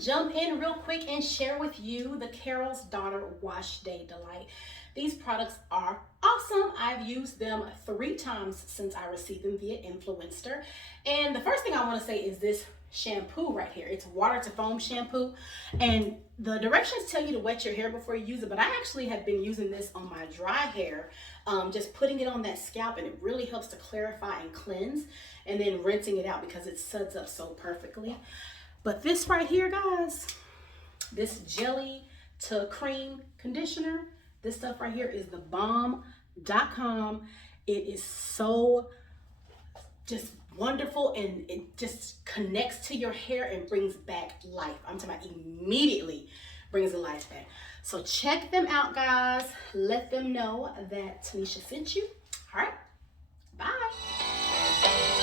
jump in real quick and share with you the Carol's Daughter Wash Day Delight. These products are awesome. I've used them 3 times since I received them via INFLUENSTER. And the first thing I want to say is this shampoo right here. It's water to foam shampoo, and the directions tell you to wet your hair before you use it, but I actually have been using this on my dry hair, just putting it on that scalp, and it really helps to clarify and cleanse, and then rinsing it out because it suds up so perfectly. But this right here, guys, this jelly to cream conditioner, this stuff right here is the bomb.com. It is so just wonderful, and it just connects to your hair and brings back life. I'm talking about immediately brings the life back. So check them out, guys. Let them know that Tanisha sent you. All right, bye.